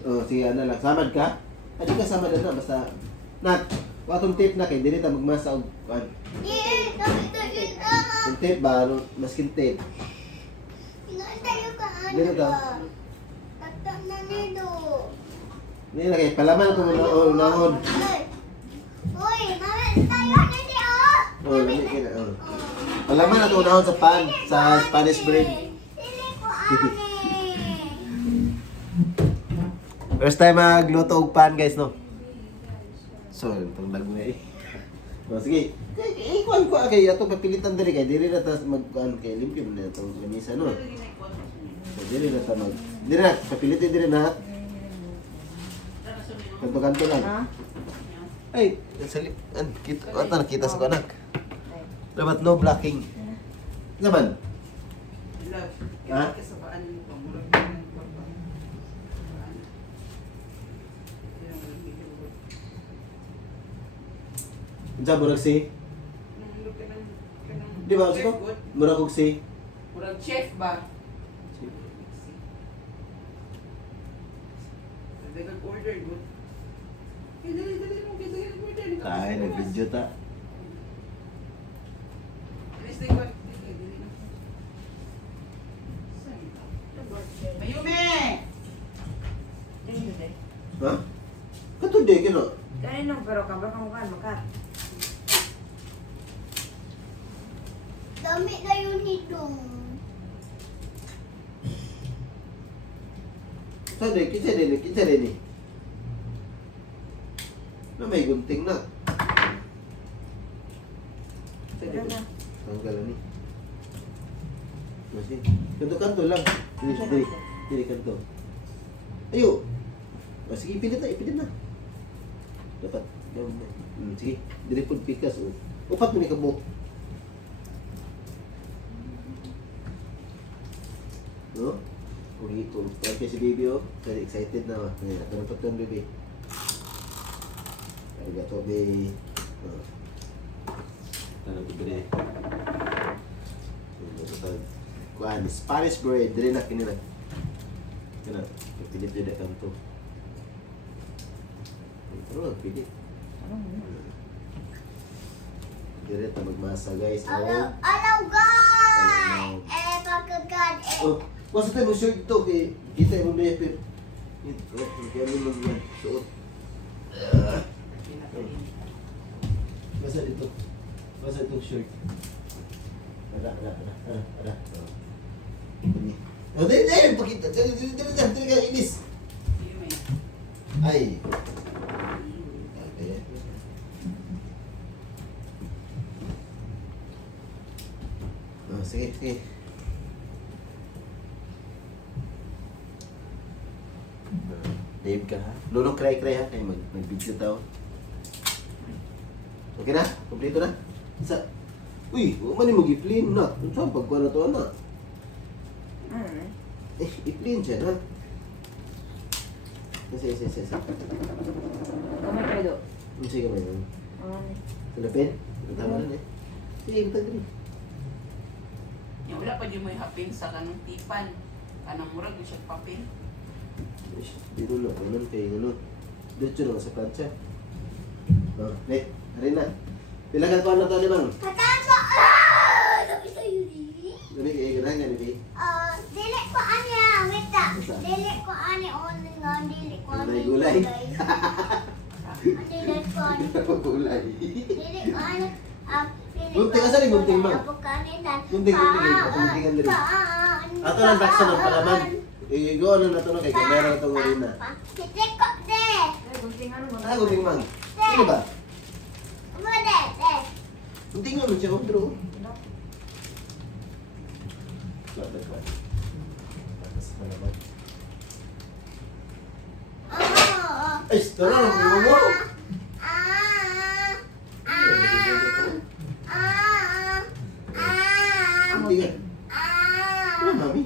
Oh, sige, ano lang. Samad ka? Hindi ka samad na, basta... Nak, watong tape na kay, dili ta magmasa og kuan. Yes, kapito yun Yung tape ba, ano, maskin tape. Tayo ka ano Dito ka. ba? Tatak na nito. Hindi na kay, palaman ko muna o unahon. Ay. Uy, namin tayo na siya oh. Oh, lami kina. Oh. Palaman na ito unahon sa pan, sa Spanish bread. Sili ko ane. First time magluto og pan, guys, no? So, itong lago na eh. Oh, sige. Ikuan ko kay ato papilitan diri kay diri na ta mag-kuan kay limpyo na ito ganisa, no? So, diri na ta mag... Diri na, papilitin diri na. Kanto-kanto lang. Ha? Ay, salip. Kita, nakita sa anak. Dapat no blocking. Naman. Love. Ha? Kaya sa paan mo pa. Murag ng papa. Unsa murag si? Di ba ko? Murag og si. Murag chef ba? Dagang order good. Eh, dali mo kita yung order. Kaya nag-video ta. Alis na yung dali na. Mayumi! Dito day. Ha? Katude kino. Kanino pero kabra ka mukha makat. Dami na yun nito. Sade, kita din. Na may gunting na. Sade Ano ko. na? Tanggalan ni. Masih. Kanto-kanto lang. Dili kanto. Ayo. Oh, sige, ipilit na. Dapat. Sige, dili pud pikas. Upat mo ni kabo. No? Uy, okay si baby oh. Very excited na. Ayan, ito na pa ito baby. Arigato baby. Oh. Ito na ito baby. Kuan, Spanish bread. Dili na, kinila. Kina, pilit dili kanto. Pero, pilit. Dili ta magmasa guys. Alaw guys! Pagkagan Oh, basta tayo mag-shirt ito kay kita yung mga pip. Ito, kaya mo mag suot. Basta dito. Basta itong shirt. Ada. Oh, dahil, pakita. Dali ka, inis. Ay. Okay. Oh, sige. Dave ka ha? Lulong cry ha? Kaya mag-video tao. Okay na? Kompleto na? Sa... Uy, huwag man mo i-plane na. Ano saan pagkuha na to na? I-plane siya na. Sige. Kamay kayo do. Sige ka may Silapin? Tama na eh. Sige, bitag rin. Wala pa di mo ihapin sa kanong tipan. Kanang murag yung siya papin. Dito na, ganun kay ganun. Dito na sa plancha. Oh, wait, harin na. Pilagan ko na to, Limang. Katato! Sabi sa'yo Gani kay ganahan ni Dili ko ane wait ta. Dili ko ane dili ko ane May gulay. Dili ko ane. Gulay. Dili ko ane. Gunting, asa ni gunting, Mang? Gunting, guntingan diri. Ato lang baksa ng palaman. Igo na nato na kay kamera itong arena. Dili ko de. Gunting ano mo? Gunting Mang. Ano ba? Mo de. Gunting nga siya kong bro. Lahat. Atas pa naman. Ay, tara lang mo mo. Guntingan. Ano, mami?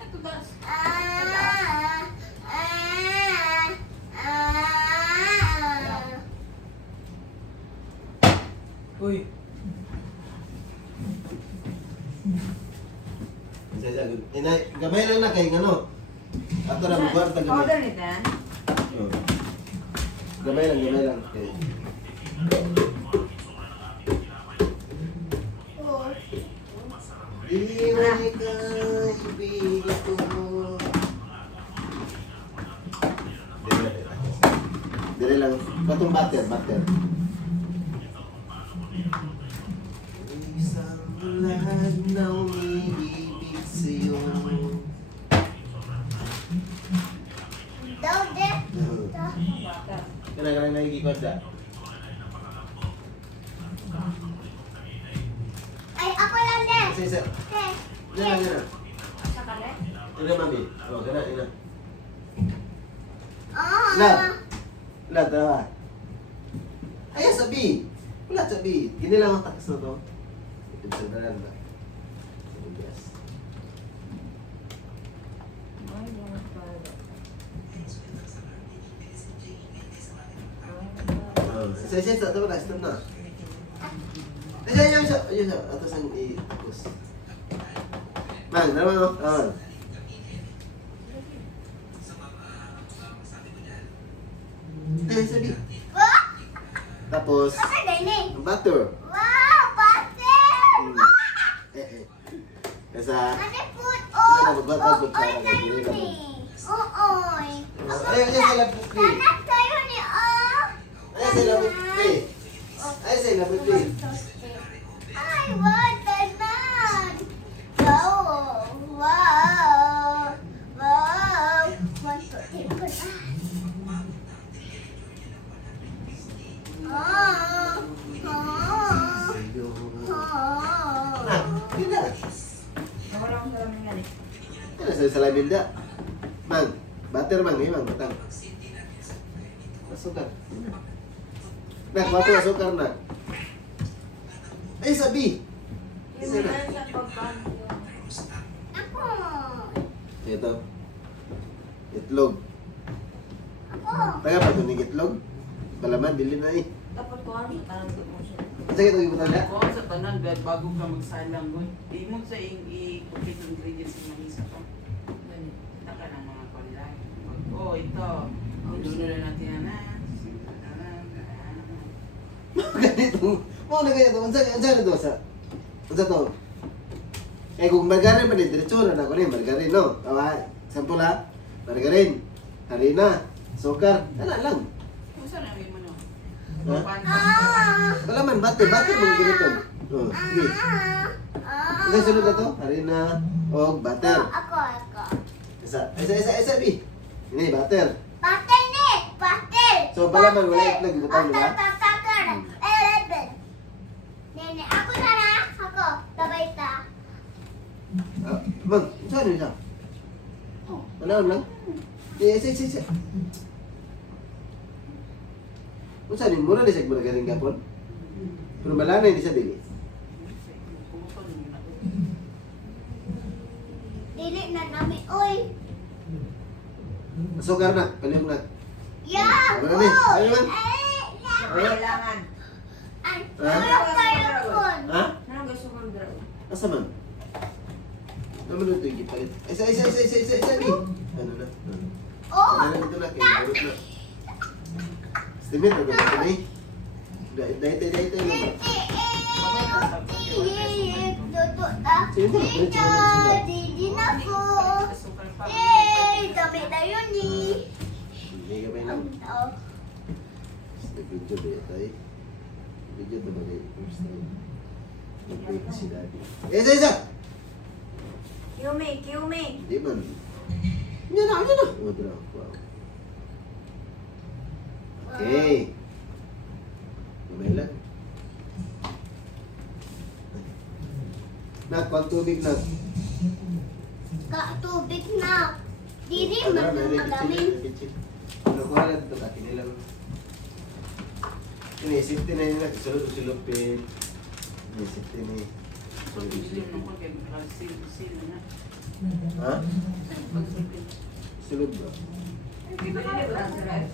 Ito das. Uy. Gamay lang na kay ano. Ato na magwarta Order gamay. ni Dan. Oh. Gamay lang, gamay lang. Okay. Oh. Iwan ka, ibigin ko. Dire lang. Batong butter, butter. Isang lahat na umiibig sa'yo. Daw, de. Kanang nakikikot na. Ay, ako lang, de. Isa. De. Yan na. Sa kale? Ina, mami. O, gana, ina. Ah. Lab. Wala, tawa. Ay, sabi. Wala, sabi. Gini lang ang takas na to. Pinsandaran ba? Yes. Ay, yung pala. Isa, tawa na. Stop na. Isa. Atas ang i-tapos. Mang, naman mo. Naman. Ay, sabi. Wow! Tapos, Baka din eh. ang butter. Wow! Pastel! Kasa, Ano food? Ano na, Oh! magbatag Oh! ko para Oy, tayo mag-dili ka ni. Oy! Ayaw niya sila pukli. Anak tayo ni Oh! Ayaw sila pukli. Ayaw sila pukli. Ay, wow! Tanan! Wow! Wow! Wow! One, two, three, four. Ah! Ah! Na, hindi na. Nawala akong salamin yan eh. Ano sa salamin da? Mang, butter mang, mang, batang. Asukar. Nak, butter asukar na. Ay, sabi. Yung Isa na. mga sa pagkano. Ako! Ito. Itlog. Ako! Taga pa ito ng itlog. Palaman, dili na eh. Dapat ko ano sa tanong ko mo siya. Sige, ito yung butang Ako sa tanan, bago ka magsalang, di mo sa i-cookit ng ingredients ng isa pa. Ganit. Kita ka ng mga kulay. Oh, ito. Iluno na natin na. Ganito. Mo na ganito. Unsa to sa? Unsa to? Eh kung margarin pa din, diretso na ako ni margarin, no? Tawa, sample ha? Margarin, harina, sukar, ano lang. Kung saan namin mo, no? Ha? Ah! Wala man, butter mga ganito. Oh, sige. Isa sunod na to, harina, o butter. Ako! Isa, bi. Ini, butter. Pastel ni! Pastel! So, palaman, wala itlog, butang, di ba? Nene, ako na na! Ako! Tabay ta! Ah, Mang, saan yun siya? Oh. Wala lang. Isa. Kung saan yun, mura na siya margarin kapon. Pero malana hindi siya dili. Pumuton mo na. Dili na namin, oy! Sukar na, palihog na. Yeah! Ano na, ano man? Kailangan. Ay, Ha? wala kayo kun! Ha? Anong gusto kong draw? Asa man? Naman ito yung gipalit. Isa, bi. Ano na? Oh! Ano na ito na, kaya barot na. Estimate, ano ba ito na eh? Dahil. Didi na po! Yay! Dami na yun eh! Hindi ka pa yun lang. Nag-video ba ito eh? Video ba ba kayo? First time. Nag-break si daddy. Isa! Kiumi! Hindi man. Yan na. Oh, draw. Wow. Okay. Kamay lang. Nak, pag tubig na. Tubig na! Didi man ang magamin. Ano ko halat ito kaki nilang. Ini, safety na yun na. Sulupin. Ini, safety na yun. Pag-islim mo ko, kaya seal na. Ha? Pag-islim. Sulod ba? Kita niyo ba ang sarap?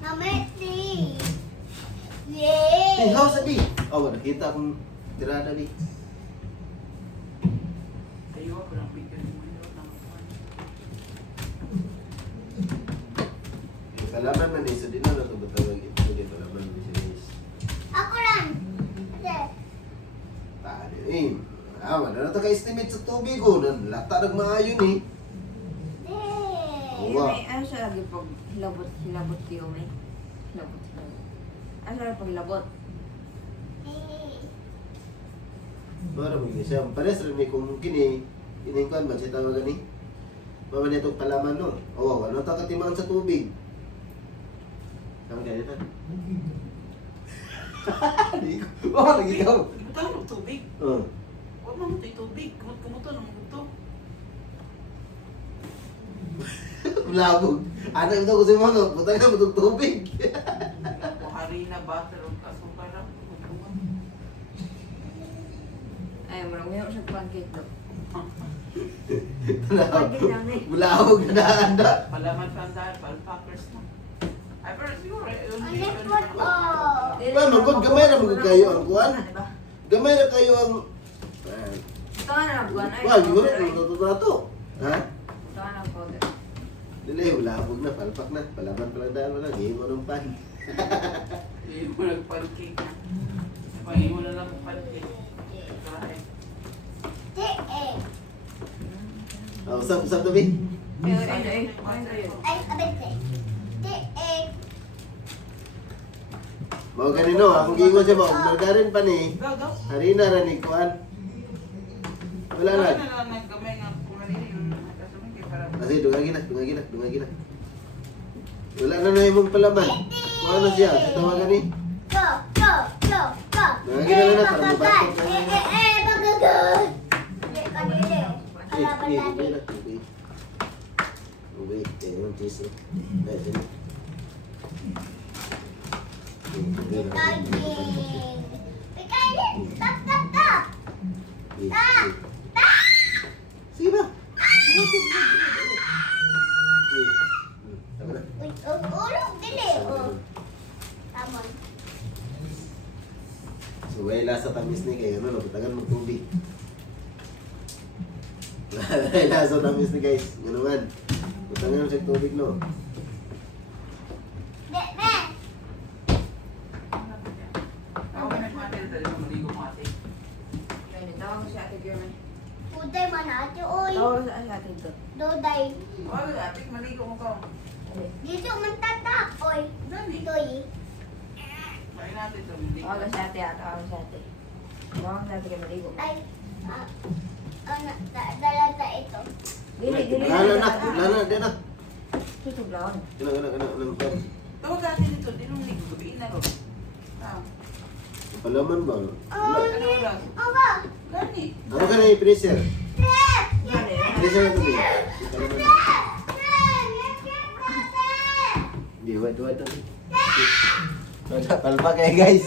Namiti! Yay! Hey, how sabi? Oh, nakita akong tirada ni. Palaman man eh, so di na nato batawag ito. Di palaman man siya guys. Ako lang. Ate. Tadi eh. Wala na to ka-estimate sa tubig oh. Lata nagmaayon eh. Eh. Wow. May ano siya lagi pag hilabot kayo may. Hilabot. Ano siya pag hilabot? Eh. Mara mo gini siya. Pares rin eh kung kini. Kiningkuan ba siya tawagan eh. Mama na itong palaman no. Oo, ano ta katimaan sa tubig. Saan kaya na? Di ko. Oh, lagi ikaw. Butang ng tubig. Oh. Huwag mamutay tubig. Kumot-kumot na mamuto. Labog. Ano ito ko si Mano? Putang na matong tubig. Harina, butter, o asukar lang. Kumot-kumot. Ay, marami ako sa pancake do. Bulabog na anda. Palaman pa ang dahil, palpackers na. Ay, pero siguro, yun. Ulit po oh. Ba, magod gamay na magod kayo ang kuwan. Diba? Gamay na kayo ang... Ito nga na buwan ay. Wah, siguro natutuwa to. Ha? Ito nga na powder. Dili, bulabog na, palpak na. Palaman pa lang dahil wala. Gihin mo ng pan. Hindi mo nag-pancake na. Pangin mo na lang ang pancake. Kain. Eh. Usap tabi. Ay. Ay, abente. Eh. Mau kanino, akong gingon siya mo. Margarin pa ni. Gaw. Harina ra ni kuan. Wala lang. Wala na nagkamay nga kumarin yung nakasamay kay para. Kasi dungagi na. Wala na imong palaman. Kuha na siya, sa tawagan ni. Go. Dungagi na lang na, para mabatok na. Pagagat. Kanili. Kalaban Okay natin. na. Okay. Wait, yung cheese. Dahil sila. Pikain. Pikain. Tap. Sige ba? Tama na. Uy, ulog dili. Oh. Tamon. So, wala sa tamis ni kayo, ano, patagan mo tubig. Wala sa tamis ni guys, gano'n. Patagan mo siya tubig, no? De. Ako may nagmatil dali mo maligo mo ate. Yan, tawag si Ate German. Puday man ate oy. Tawag sa Ate do. Doday. Wala ate, maligo mo ka. Dito man tatak oy. Dali. Toy. Kain natin ito, maligo. Tawag sa Ate, tawag sa Ate. Tawag sa Ate kay maligo. Ay. Dalata ito. Dili. Lana, di na. Tutuglawan. Gana. Tawag natin ito, di nung ligo, gabiin na ro. Palaman ba? Wala. Ano oras? Aba. Gani. Ano ka na yung freezer? Gani. Freezer na tubig. Di, wait. Palpa kayo guys.